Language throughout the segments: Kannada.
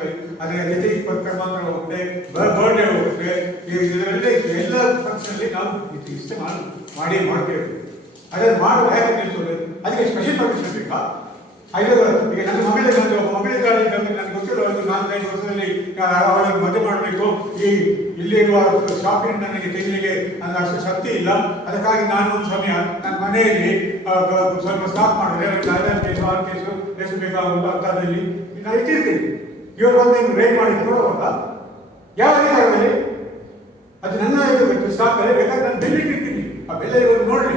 ಹೋಗ್ತದೆ ಅದೇ ರೀತಿ ಇಪ್ಪತ್ತು ಕ್ರಮಾಂತರ ಹೋಗುತ್ತೆ ಬರ್ಡೇ ಹೋಗುತ್ತೆ ಇದರಲ್ಲಿ ಎಲ್ಲ ಫಂಕ್ಷನಲ್ಲಿ ನಾವು ಇಷ್ಟ ಮಾಡಿ ಮಾಡಿ ಮಾಡ್ತೇವೆ. ಅದನ್ನು ಮಾಡುವ ಹೇಗೆ ನಿಲ್ತದೆ ಅದಕ್ಕೆ ಸ್ಪೆಷಲ್ ಪರ್ಮಿಷನ್ ಬೇಕಾ? ಹೈದರಾಬಾದ್ ಈಗ ನನ್ನ ಮಗಳಿಗೆ ನನ್ನ ಒಬ್ಬ ನನಗೆ ನನಗೆ ಗೊತ್ತಿರೋ ಒಂದು ನಾಲ್ಕೈದು ವರ್ಷದಲ್ಲಿ ಅವಳನ್ನು ಮದುವೆ ಮಾಡಬೇಕು. ಈ ಇಲ್ಲಿರುವ ಶಾಪಿಂಗ್ ನನಗೆ ತಿನ್ನಲಿಕ್ಕೆ ನನ್ನ ಅಷ್ಟು ಶಕ್ತಿ ಇಲ್ಲ. ಅದಕ್ಕಾಗಿ ನಾನು ಒಂದು ಸಮಯ ನನ್ನ ಮನೆಯಲ್ಲಿ ಸ್ವಲ್ಪ ಸ್ಟಾಪ್ ಮಾಡಿದ್ರೆ ಐದಾರು ಕೇಸು ಆರು ಕೇಸು ಎಷ್ಟು ಬೇಕಾಗುವುದು ಅಂತದಲ್ಲಿ ನಾನು ಇಟ್ಟಿರ್ತೀನಿ. ಇವರು ಬಂದು ಹಿಂಗೆ ರೇಟ್ ಮಾಡಿ ನೋಡುವಾಗ ಯಾವ ಅಧಿಕಾರದಲ್ಲಿ ಅದು ನನ್ನ ಇದು ಅಲ್ಲಿ ಬೇಕಾದ್ರೆ ನಾನು ಬೆಲೆ ಇಟ್ಟಿರ್ತೀನಿ ಆ ಬೆಲೆ ಇವಾಗ ನೋಡ್ರಿ.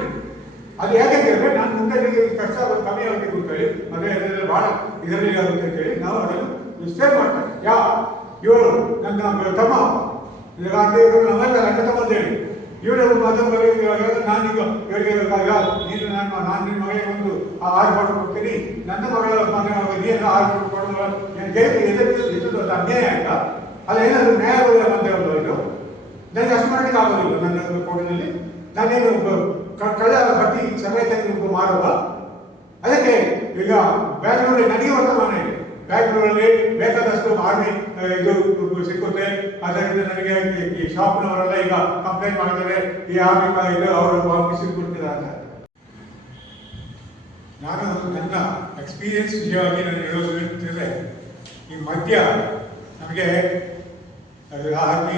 ಅದು ಯಾಕೆ ಕೇಳಿದ್ರೆ ನಾನು ಮುಂದೆ ಖರ್ಚು ಆಗೋದು ಕಮ್ಮಿ ಆಗಬೇಕು ಅಂತ ಹೇಳಿ. ಮದುವೆ ಇದರಲ್ಲಿ ಬಹಳ ಇದರಲ್ಲಿ ಆಗುತ್ತೆ ಅಂತ ಹೇಳಿ ನಾವು ಅದನ್ನು ಸೇವ್ ಮಾಡ್ತಾರೆ ಯಾ, ಇವರು ನನ್ನ ತಮ್ಮ. ಇದರ ನಮ್ಮೆಲ್ಲ ಅಣ್ಣ ತಮ್ಮ ಅಂತ ಹೇಳಿ ಇವರ ಮದುವೆ ನಾನೀಗ ಇವರಿಗೆ ಯಾ ನೀನು ನನ್ನ ನಾನು ನಿನ್ನ ಮಗಳಿಗೆ ಒಂದು ಆ ಆರು ಕೊಟ್ಟು ಕೊಡ್ತೀನಿ ನನ್ನ ಮಗಳ ಮಗ ನೀನು ಆರು ಕೊಟ್ಟು ಕೊಡುವ ಇದು ದೊಡ್ಡ ಅನ್ಯಾಯ ಆಯ್ತ ಅದೇನಾದ್ರು ನ್ಯಾಯಬದ್ಧ ಬಂದಿರೋದು ಇದು ನನಗೆ ಅಷ್ಟು ಮಾಡಲಿಕ್ಕೆ ಆಗೋದಿಲ್ಲ ನನ್ನ ಕೋಡಿನಲ್ಲಿ ನಾನೇನು ಬ- ಕ- ಕಳ್ಳ ಬಟ್ಟಿ ಸಮೇತ ನೀವು ಮಾರುವ ಅದಕ್ಕೆ ಈಗ ಬ್ಯಾಂಗ್ಳೂರಲ್ಲಿ ನನಗೆ ವರ್ತಮಾನ ಇದೆ ಬ್ಯಾಂಗ್ಳೂರಲ್ಲಿ ಬೇಕಾದಷ್ಟು ಆರ್ಮಿ ಇದು ಸಿಕ್ಕುತ್ತೆ ಅದರಿಂದ ನನಗೆ ಈ- ಶಾಪ್ನವರೆಲ್ಲ ಈಗ ಕಂಪ್ಲೇಂಟ್ ಮಾಡ್ತಾರೆ, ಈ ಆರ್ಮಿ ಇದೆ ಅವರು ವಾಪಸ್ ಕೊಡ್ತಿದ್ದಾರೆ ಅಂತ. ನಾನು ನನ್ನ ಎಕ್ಸ್ಪೀರಿಯನ್ಸ್ ವಿಷಯವಾಗಿ ನಾನು ಹೇಳೋದು ಹೇಳ್ತಿದ್ರೆ ಈ ಮಧ್ಯ ನಮಗೆ ಹಾಕಿ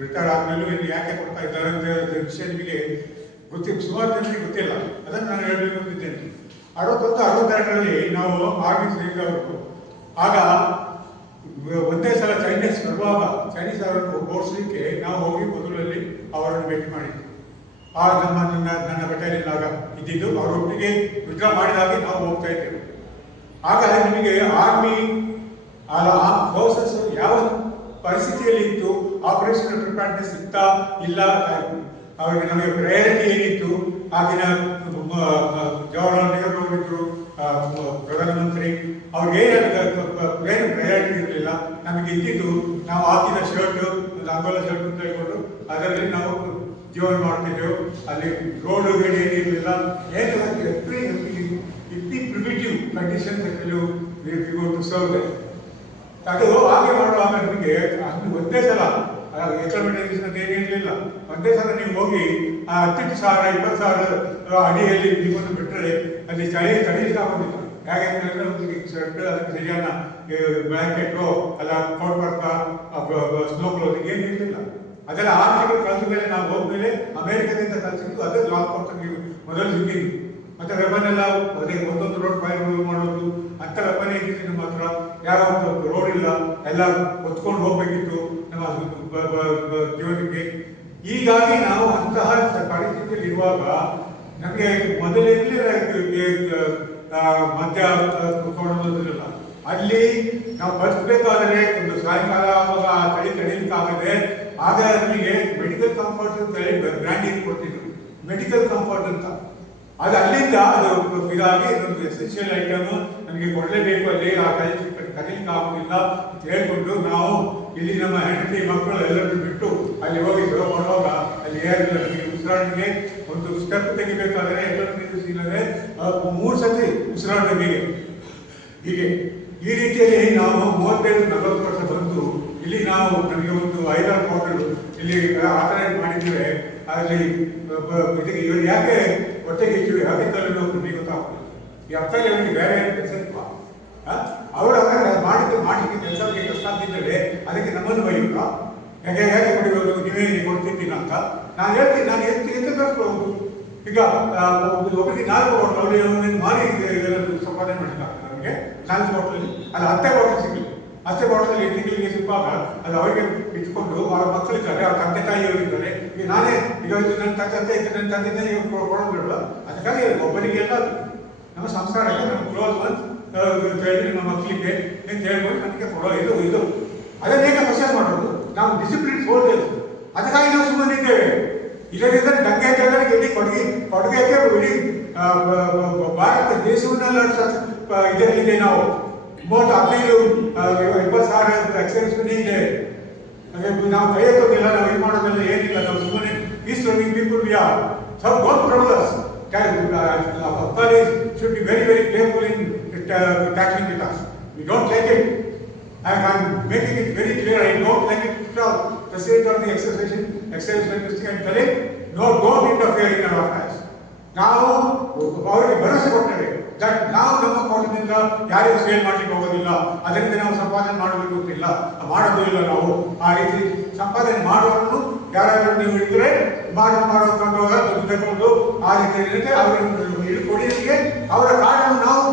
ರಿಟೈರ್ ಆದಮೇಲೂ ಇಲ್ಲಿ ಯಾಕೆ ಕೊಡ್ತಾ ಇದ್ದಾರೆ ಅಂತ ವಿಷಯ ನಿಮಗೆ ಗೊತ್ತಿ, ಸುಮಾರು ಜನರಿಗೆ ಗೊತ್ತಿಲ್ಲ. ಅದನ್ನು ನಾನು ಹೇಳಬೇಕು ಅಂತಿದ್ದೇನೆ. ಅರವತ್ತೊಂದು, ಅರವತ್ತೆರಡರಲ್ಲಿ ನಾವು ಆರ್ಮಿ ಸೇರಿದವರು ಆಗ ಒಂದೇ ಸಲ ಚೈನೀಸ್ ಪ್ರಭಾವ ಚೈನೀಸ್ ಅವರನ್ನು ಓಡಿಸಲಿಕ್ಕೆ ನಾವು ಹೋಗಿ ಮೊದಲಲ್ಲಿ ಅವರನ್ನು ಭೇಟಿ ಮಾಡಿದ್ವಿ. ಆ ನಮ್ಮ ನನ್ನ ನನ್ನ ಬೆಟಾಲಿಯನ್ ಆಗ ಇದ್ದಿದ್ದು ಅವರೊಟ್ಟಿಗೆ ವಿಡ್ರಾ ಮಾಡಿದಾಗೆ ನಾವು ಹೋಗ್ತಾ ಇದ್ದೇವೆ. ಆಗ ನಿಮಗೆ ಆರ್ಮಿ ಆ ಫೋರ್ಸಸ್ ಯಾವ ಪರಿಸ್ಥಿತಿಯಲ್ಲಿ ಇತ್ತು? ಆಪರೇಷನ್ ಪ್ರಿಪೇರ್ನೆಸ್ ಇತ್ತಾ ಇಲ್ಲ ಅವರಿಗೆ ನಮಗೆ ಪ್ರಯಾರಿಟಿ ಏನಿತ್ತು? ಆಗಿನ ಜವಾಹರ್ಲಾಲ್ ನೆಹರು ಅವರಿದ್ದರು ಪ್ರಧಾನಮಂತ್ರಿ. ಅವ್ರಿಗೆ ಏನು ಪ್ರಯಾರಿಟಿ ಇರಲಿಲ್ಲ ನಮಗೆ ಇದ್ದಿದ್ದು ನಾವು ಹಾಕಿದ ಶರ್ಟ್ ಒಂದು ಅಂಗೋಲ ಶರ್ಟ್ ಅಂತ ಹೇಳ್ಕೊಂಡು ಅದರಲ್ಲಿ ನಾವು ಜೀವನ ಮಾಡ್ತಿದ್ದೆವು ಅಲ್ಲಿ ರೋಡ್ ಗಡಿ ಏನಿರಲಿಲ್ಲ ಏನು ಎವ್ರಿ ಇತ್ತಿ ಪ್ರಿಮಿಟಿವ್ ಕಂಡೀಷನ್ಸ್ ಟು ಸರ್ವ್ ಅದು ಹಾಗೆ ಆಮೇಲೆ ನಿಮಗೆ ಅದು ಒಂದೇ ಸಲ. ಎಕ್ಸ್ಪೆರಿಮೆಂಟೇಷನ್ ಅಂತ ಏನಿರಲಿಲ್ಲ ಒಂದೇ ಸಲ ನೀವು ಹೋಗಿ ಆ ಹತ್ತು ಸಾವಿರ, ಇಪ್ಪತ್ತು ಸಾವಿರ ಅಡಿಯಲ್ಲಿ ನಿಮ್ಮನ್ನು ಬಿಟ್ಟರೆ ಅಲ್ಲಿ ಚಳಿ ಆಗೋದಿಲ್ಲ ಹೇಗೆ ಅಂತ ಒಂದು ಶರ್ಟ್ ಅದಕ್ಕೆ ಸರಿಯಾದ ಬ್ಲ್ಯಾಂಕೆಟು ಅಲ್ಲ ಕೋಟ್ ಬರ್ತಾ ಸ್ನೋ ಕ್ಲೋತಿಂಗ್ ಏನು ಇರಲಿಲ್ಲ. ಅದೆಲ್ಲ ಆರು ತಿಂಗಳು ಕಳೆದ ಮೇಲೆ ನಾವು ಹೋದ್ಮೇಲೆ ಅಮೆರಿಕದಿಂದ ಕಲಿಸಿದ್ದು ಅದೇ ಜಾಬ್ ಕೊಡ್ತಾರೆ ನೀವು. ಮೊದಲು ಸಿಕ್ಕಿದ್ದು ಮತ್ತೆ ವೆಪನ್ ಎಲ್ಲ ಅದೇ ಒಂದೊಂದು ರೋಡ್ ಫೈರ್ ಮಾಡೋದು. ಅಂತ ವೆಪನ್ ಇದ್ದಿದ್ದು ನಿಮ್ಮ ಹತ್ರ. ಯಾವ ಒಂದು ರೋಡ್ ಇಲ್ಲ ಎಲ್ಲ ಹೊತ್ಕೊಂಡು ಹೋಗ್ಬೇಕಿತ್ತು ನಮ್ಮ ಜೀವನಕ್ಕೆ. ಹೀಗಾಗಿ ನಾವು ಅಂತಹ ಪರಿಸ್ಥಿತಿಯಲ್ಲಿ ಇರುವಾಗ ನಮಗೆ ಮೊದಲಿಂದಲೇ ಮಧ್ಯ ಕೊಡೋದಿಲ್ಲ ಅಲ್ಲಿ ನಾವು ಬದುಕಬೇಕಾದ್ರೆ ಒಂದು ಸಾಯಂಕಾಲ ಆವಾಗ ಚಳಿ ತಡೀಲಿಕ್ಕಾಗದೆ ಆಗ ನಮಗೆ ಮೆಡಿಕಲ್ ಕಂಫರ್ಟ್ ಅಂತ ಹೇಳಿ ಬ್ರ್ಯಾಂಡಿಂಗ್ ಕೊಡ್ತಿದ್ರು. ಮೆಡಿಕಲ್ ಕಂಫರ್ಟ್ ಅಂತ. ಅದು ಅಲ್ಲಿಂದ ಅದು ಇದಾಗಿ ಇನ್ನೊಂದು ಎಸೆನ್ಷಿಯಲ್ ಐಟಮ್ ನಮಗೆ ಕೊಡಲೇಬೇಕು. ಅಲ್ಲಿ ಆ ಕೈ ಕರೀಲಿಕ್ಕೆ ಆಗುದಿಲ್ಲ ಅಂತ ಹೇಳ್ಕೊಂಡು ನಾವು ಇಲ್ಲಿ ನಮ್ಮ ಹೆಂಡತಿ ಮಕ್ಕಳು ಎಲ್ಲರನ್ನು ಬಿಟ್ಟು ಅಲ್ಲಿ ಹೋಗಿ ಮಾಡುವಾಗ ಅಲ್ಲಿ ಏರಿಲ್ಲ ನಮಗೆ ಉಸಿರಾಡಿಗೆ ಒಂದು ಸ್ಟೆಪ್ ತೆಗಿಬೇಕಾದ್ರೆ ಎಲ್ಲರೂ ನಿಲ್ಲಿಸಿಲ್ಲದೆ ಮೂರು ಸತಿ ಉಸಿರಾಡಿಗೆ ಹೀಗೆ. ಈ ರೀತಿಯಲ್ಲಿ ನಾವು ಮೂವತ್ತೈದು ನಲವತ್ತು ವರ್ಷ ಇಲ್ಲಿ ನಾವು ನಮಗೆ ಒಂದು ಐದಾರು ಹೋಟೆಲ್ ಇಲ್ಲಿ ಆಪರೇಟ್ ಮಾಡಿದ್ರೆ ಅಲ್ಲಿ ಇದಕ್ಕೆ ಇವರು ಯಾಕೆ ಹೊಟ್ಟೆಗೆ ಇಟ್ಟಿವೆ ಯಾಕೆ ತಲೆನೋವು ನಮಗೆ ಗೊತ್ತಾಗ್ತದೆ. ಈ ಅರ್ಥ ಅವನಿಗೆ ಬೇರೆ ಕೆಲಸ ಇಲ್ವಾ ಅವರು ಮಾಡಿದ್ದು ಮಾಡಲಿಕ್ಕೆ ಕೆಲಸಕ್ಕೆ ಕಷ್ಟ ಆಗ್ತಿದ್ದೇವೆ ಅದಕ್ಕೆ ನಮ್ಮನ್ನು ಬೈಯುತ್ತಾ? ಯಾಕೆ ಹೇಗೆ ಕೊಡಿರೋದು ನೀವೇ ನೀವು ಕೊಡ್ತಿದ್ದೀನ ಅಂತ? ನಾನು ಹೇಳ್ತೀನಿ, ನಾನು ಎಷ್ಟು ಎಂತ ಕಳಿಸ್ಬೋದು ಈಗ ಒಬ್ಬರಿಗೆ ನಾಲ್ಕು ಹೋಟೆಲ್ ಅವರಿಗೆ ಮಾಡಿ ಮಾರಿ ಸಂಪಾದನೆ ಮಾಡಲಿಕ್ಕಾಗ್ತದೆ ನಮಗೆ. ನಾಲ್ಕು ಹೋಟೆಲ್ ಅಲ್ಲಿ. ಹತ್ತೆ ಹೋಟೆಲ್ ಸಿಗಲಿ. ಹತ್ತೆ ಹೋಟೆಲ್ ತಿಂಗಳಿಗೆ ಸಿಗುವಾಗ ಅದು ಅವರಿಗೆ ಇಟ್ಕೊಂಡು ಅವರ ಮಕ್ಕಳಿದ್ದಾರೆ ಅವ್ರ ತಂದೆ ತಾಯಿಯವರಿದ್ದಾರೆ ಈಗ ನಾನೇ ಈಗ ನನ್ನ ತಂದೆ ಇತ್ತು ನನ್ನ ತಂದೆ ತಾಯಿ ಕೊಡೋದಿಲ್ಲ ಅದಕ್ಕಾಗಿ ಒಬ್ಬರಿಗೆಲ್ಲ ನಮ್ಮ ಸಂಸ್ಕಾರ ನಮ್ಮ ಕ್ಲೋಸ್ ಮಂತ್ ಹೇಳಿ ನಮ್ಮ ಮಕ್ಕಳಿಗೆ ಅಂತ ಹೇಳ್ಬೋದು ನನಗೆ ಕೊಡೋ ಇದು ಇದು. ಅದನ್ನ ಹೇಗೆ ಮಾಡೋದು? ನಾವು ಡಿಸಿಪ್ಲಿನ್ ಸೋಲ್ಜರ್ಸ್ ಅದಕ್ಕಾಗಿ ನಾವು ಸುಮ್ಮನೆ ಇದ್ದೇವೆ. ಇಲ್ಲದಿದ್ದರೆ ದಂಗೆ ಜನರಿಗೆ ಇಡೀ ಕೊಡುಗೆ ಕೊಡುಗೆಗೆ ಇಡೀ ಭಾರತ ದೇಶವನ್ನೆಲ್ಲ ಇದರಲ್ಲಿದೆ ನಾವು. ಮೂವತ್ತು ಹದಿನೈದು ಆ, ಇಪ್ಪತ್ತು ಸಾವಿರ ಎಕ್ಸ್ಪೆನ್ಸ್ ಇದೆ ಹಾಗೆ ನಾವು ಕೈ ಎತ್ತೋದಿಲ್ಲ ನಾವು ಇದು ಮಾಡೋದಿಲ್ಲ ಏನಿಲ್ಲ ನಾವು ಸುಮ್ಮನೆ is learning people we are some goal problems authorities should be very very careful in uh, tackling with us we don't like it And I'm making it very clear, I don't like it at all. President of the exercise, exercise ministry and telling, no, don't interfere in our affairs. ನಾವು ಅವರಿಗೆ ಭರವಸೆ ಕೊಡ್ತೇವೆ ದಟ್ ನಾವು ನಮ್ಮ ಕೋಟದಿಂದ ಯಾರಿಗೂ ಸೇಲ್ ಮಾಡ್ಲಿಕ್ಕೆ ಹೋಗೋದಿಲ್ಲ. ಅದರಿಂದ ನಾವು ಸಂಪಾದನೆ ಮಾಡಬೇಕು ಅಂತಿಲ್ಲ ಮಾಡೋದು ಇಲ್ಲ ನಾವು. ಆ ರೀತಿ ಸಂಪಾದನೆ ಮಾಡುವವರನ್ನು ಯಾರಾದರೂ ನೀವು ಇದ್ರೆ ಮಾಡೋ ಮಾಡೋ ಕೊಂಡೋಗ ದುಡ್ಡು ತಗೊಂಡು ಆ ರೀತಿಯಲ್ಲಿ ಕೊಡಿ ಕೊಡಿಯಲಿಕ್ಕೆ ಅವರ ಕಾರ್ಡನ್ನು ನಾವು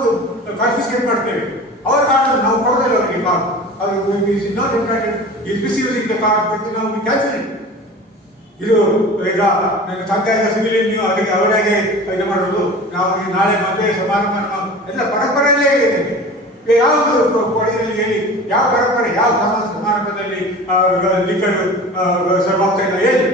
ಕಾನ್ಫಿಸ್ಕೇಟ್ ಮಾಡ್ತೇವೆ. ಅವರ ಕಾರಣ ನಾವು ಕೊಡೋದಿಲ್ಲ ಅವರಿಗೆ ಕಾರ್ಡ್ ಅವರು ಇಸ್ ನಾಟ್ ಕಾರ್ಡ್ ಬಗ್ಗೆ ನಾವು ಕ್ಯಾನ್ಸಲ್ ಇದು ಈಗ ನನ್ನ ತಂದೆ ಸಿವಿಲ್ ನೀವು ಅದಕ್ಕೆ ಅವರಾಗೆ ಇದು ಮಾಡೋದು ನಾವು ನಾಳೆ ಮದುವೆ ಸಮಾರಂಭ ಎಲ್ಲ ಪರಂಪರೆಯಲ್ಲೇ ಇದೆ. ಯಾವ ಯಾವುದು ಕೊಡೆಯಲ್ಲಿ ಹೇಳಿ, ಯಾವ ಪರಂಪರೆ, ಯಾವ ಸಮಾರಂಭದಲ್ಲಿ ಲಿಕ್ಕರು ಸರ್ವಾಗ್ತಾ ಇಲ್ಲ ಹೇಳಿ.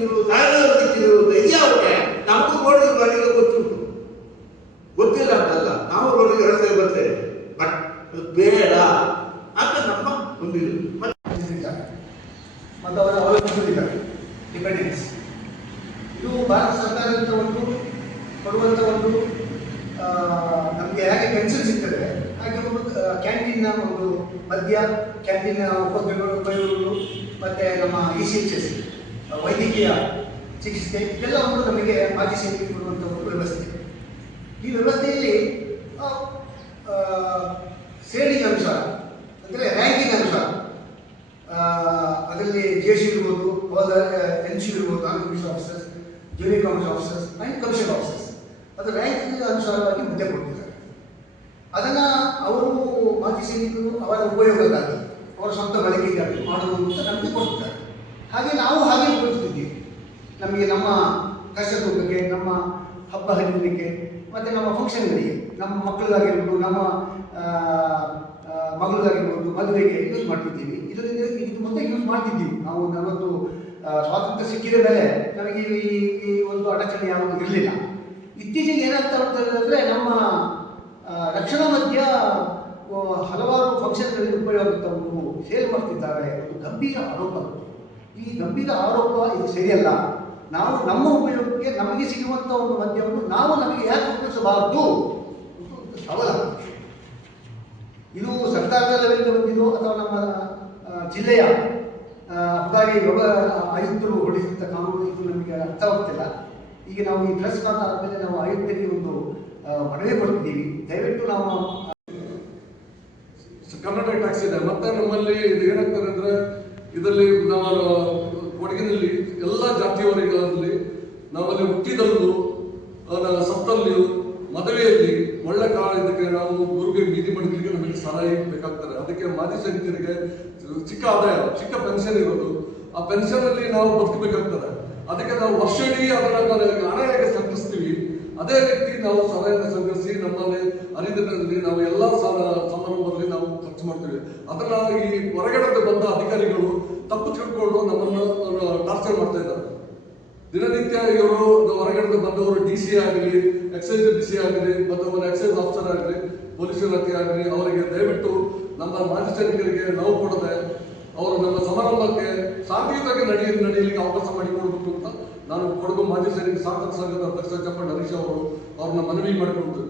ಸಿಕ್ಕಿದ್ರು ಸಾಯದವರು ಸಿಕ್ಕಿದ್ರು ಇದ್ಯಾವ್ರೆ ನಮಗೂ ರೋಡಿಗೆ ಬರಲಿಕ್ಕೆ ಗೊತ್ತುಂಟು ಗೊತ್ತಿಲ್ಲ ಅಂತಲ್ಲ ನಾವು ರೋಡಿಗೆ ರಸ್ತೆ ಬರ್ತೇವೆ ಬಟ್ ಬೇಡ ಅಂತ ನಮ್ಮ ಒಂದು ಮತ್ತೆ ಅವರ ಅವಲಂಬಿಸಿದ್ದಾರೆ ಡಿಪೆಂಡೆನ್ಸ್ ಇದು ಭಾರತ ಸರ್ಕಾರದಿಂದ ಒಂದು ಕೊಡುವಂಥ ಒಂದು ನಮಗೆ ಹೇಗೆ ಪೆನ್ಷನ್ ಸಿಗ್ತದೆ, ಹಾಗೆ ಒಂದು ಕ್ಯಾಂಟೀನ್ನ ಒಂದು ಮದ್ಯ ಕ್ಯಾಂಟೀನ್ ಉಪಯೋಗಗಳು ಉಪಯೋಗಗಳು ಮತ್ತು ನಮ್ಮ ಇ ಸಿ ಎಚ್ ಎಸ್ ವೈದ್ಯಕೀಯ ಚಿಕಿತ್ಸೆ ಒಂದು ನಮಗೆ ಮಾಜಿ ಸೈನಿಕರು ಕೊಡುವಂಥ ಒಂದು ವ್ಯವಸ್ಥೆ. ಈ ವ್ಯವಸ್ಥೆಯಲ್ಲಿ ಆ, ಅಂಶ ಅಂದರೆ ರ್ಯಾಂಕಿಂಗ್ ಆ, ಅದರಲ್ಲಿ ಜೆ ಸಿ ಇರ್ಬೋದು ಎನ್ ಸಿ ಇರ್ಬೋದು non commission officers junior commission officers and commission officers ಅದು ರ್ಯಾಂಕಿಂಗ್ ಅನುಸಾರವಾಗಿ ಮುದ್ದೆ ಕೊಡ್ತಿದ್ದಾರೆ. ಅದನ್ನು ಅವರು ಮಾಜಿ ಸೈನಿಕರು ಅವರ ಉಪಯೋಗಕ್ಕಾಗಿ ಅವರ ಸ್ವಂತ ಬಳಕೆಗಾಗಿ ಮಾಡುವುದು ಅಂತ ನಮಗೆ ಕೊಡ್ತಿದ್ದಾರೆ ಹಾಗೆ ನಾವು ಹಾಗೆ ಉಪಯೋಗಿಸ್ತಿದ್ದೀವಿ ನಮಗೆ ನಮ್ಮ ಕಷ್ಟ ಸುಖಕ್ಕೆ, ನಮ್ಮ ಹಬ್ಬ ಹರಿದಿನಕ್ಕೆ, ಮತ್ತು ನಮ್ಮ ಫಂಕ್ಷನ್ಗಳಿಗೆ ನಮ್ಮ ಮಕ್ಕಳಿಗಾಗಿರ್ಬೋದು, ನಮ್ಮ ಮಗಳಿಗಾಗಿರ್ಬೋದು, ಮದುವೆಗೆ ಯೂಸ್ ಮಾಡ್ತಿದ್ದೀವಿ. ಇದರಿಂದ ಇದು ಮುಂದೆ ಯೂಸ್ ಮಾಡ್ತಿದ್ದೀವಿ. ನಾವು ನಲವತ್ತು ಸ್ವಾತಂತ್ರ್ಯ ಸಿಕ್ಕಿದ ಮೇಲೆ ನಮಗೆ ಈ ಒಂದು ಅಡಚಣೆ ಯಾವುದು ಇರಲಿಲ್ಲ. ಇತ್ತೀಚೆಗೆ ಏನಾಗ್ತಾ ಹೋಗ್ತದೆ ಅಂದರೆ ನಮ್ಮ ರಕ್ಷಣಾ ಮಧ್ಯ ಹಲವಾರು ಫಂಕ್ಷನ್ಗಳಲ್ಲಿ ಉಪಯೋಗ ಸೇಲ್ ಮಾಡ್ತಿದ್ದಾರೆ. ಒಂದು ಗಂಭೀರ ಆರೋಪ. ಈ ನಂಬಿದ ಆರೋಪ ಇದು ಸರಿಯಲ್ಲ. ನಾವು ನಮ್ಮ ಉಪಯೋಗಕ್ಕೆ ನಮಗೆ ಸಿಗುವಂಥ ಒಂದು ಮದ್ಯವನ್ನು ನಾವು ನಮಗೆ ಯಾಕೆ ಉಪಯೋಗಿಸಬಾರದು? ಒಂದು ಸವಾಲು. ಇದು ಸರ್ಕಾರದ ಲೆವೆಲ್ಗೆ ಬಂದಿದ್ದು ಅಥವಾ ನಮ್ಮ ಜಿಲ್ಲೆಯ ಆ, ಯೋಗ ಆಯುಕ್ತರು ಹೊರಡಿಸಿದಂಥ ಕಾನೂನು ಇದು ನಮಗೆ ಅರ್ಥವಾಗ್ತಿಲ್ಲ. ಈಗ ನಾವು ಈ ಪ್ರೆಸ್ ಆದಮೇಲೆ ನಾವು ಆಯುಕ್ತರಿಗೆ ಒಂದು ಮನವಿ ಕೊಡ್ತಿದ್ದೀವಿ. ದಯವಿಟ್ಟು ನಾವು ಕರ್ನಾಟಕ ಟ್ಯಾಕ್ಸ್ ಇದೆ. ಮತ್ತೆ ನಮ್ಮಲ್ಲಿ ಇದು ಏನಾಗ್ತದೆ ಅಂದ್ರೆ ಇದರಲ್ಲಿ ನಮ್ಮ ಕೊಡಗಿನಲ್ಲಿ ಎಲ್ಲ ಜಾತಿಯವರಿಗಳಲ್ಲಿ ನಮ್ಮಲ್ಲಿ ಹುಟ್ಟಿದವರು ಆ, ನ- ಸತ್ತಲ್ಲಿಯೂ ಮದುವೆಯಲ್ಲಿ ಒಳ್ಳೆ ಕಾಲ ಇದಕ್ಕೆ ನಾವು ಗುರುಗೆ ಬೀದಿ ಮಡಿಕೆ ನಮಗೆ ಸಹಾಯ ಬೇಕಾಗ್ತದೆ. ಅದಕ್ಕೆ ಮಾಜಿ ಸೈನಿಕರಿಗೆ ಚಿಕ್ಕ ಆದಾಯ ಚಿಕ್ಕ ಪೆನ್ಷನ್ ಇರೋದು. ಆ ಪೆನ್ಷನ್ ಅಲ್ಲಿ ನಾವು ಬದುಕಬೇಕಾಗ್ತದೆ. ಅದಕ್ಕೆ ನಾವು ವರ್ಷ ಇಡೀ ಅದನ್ನು ಹಣ ಸಂಗ್ರಹಿಸ್ತೀವಿ. ಅದೇ ರೀತಿ ನಾವು ಸಲಹೆಯನ್ನು ಸಂಗ್ರಹಿಸಿ ನಮ್ಮಲ್ಲಿ ಹರಿದಿನದಲ್ಲಿ ನಾವು ಎಲ್ಲ ಸಮಾರಂಭದಲ್ಲಿ ನಾವು ಖರ್ಚು ಮಾಡ್ತೀವಿ. ಅದನ್ನ ಈ ಹೊರಗಡೆ ಬಂದ ಅಧಿಕಾರಿಗಳು ತಪ್ಪು ತಿಳ್ಕೊಂಡು ನಮ್ಮನ್ನು ಟಾರ್ಚರ್ ಮಾಡ್ತಾ ಇದ್ದಾರೆ. ದಿನನಿತ್ಯ ಇವರು ಹೊರಗಡೆ ಬಂದವರು ಡಿ ಸಿ ಆಗಲಿ ಎಕ್ಸೈಸ್ ಡಿ ಸಿ ಆಗಲಿ ಒಂದು ಎಕ್ಸೈಸ್ ಆಫೀಸರ್ ಆಗಲಿ ಪೊಲೀಸ್ ಇಲಾಖೆ ಆಗಲಿ, ಅವರಿಗೆ ದಯವಿಟ್ಟು ನಮ್ಮ ಮಾಜಿ ಸೈನಿಕರಿಗೆ ನೋವು ಕೊಡದೆ ಅವರು ನಮ್ಮ ಸಮಾರಂಭಕ್ಕೆ ಶಾಂತಿಯುತವಾಗಿ ನಡೆಯ ನಡೆಯಲಿಕ್ಕೆ ಅವಕಾಶ ಮಾಡಿಕೊಡ್ಬೇಕು ಅಂತ ನಾನು ಕೊಡಗು ಮಾಜಿ ಸೈನಿಕ ಸಾರ್ಥಕ ಸಂಘದ ಅಧ್ಯಕ್ಷ ಚಪ್ಪಣ್ಣ ಹರೀಶ್ ಅವರು ಅವ್ರನ್ನ ಮನವಿ ಮಾಡಿಕೊಳ್ತೇವೆ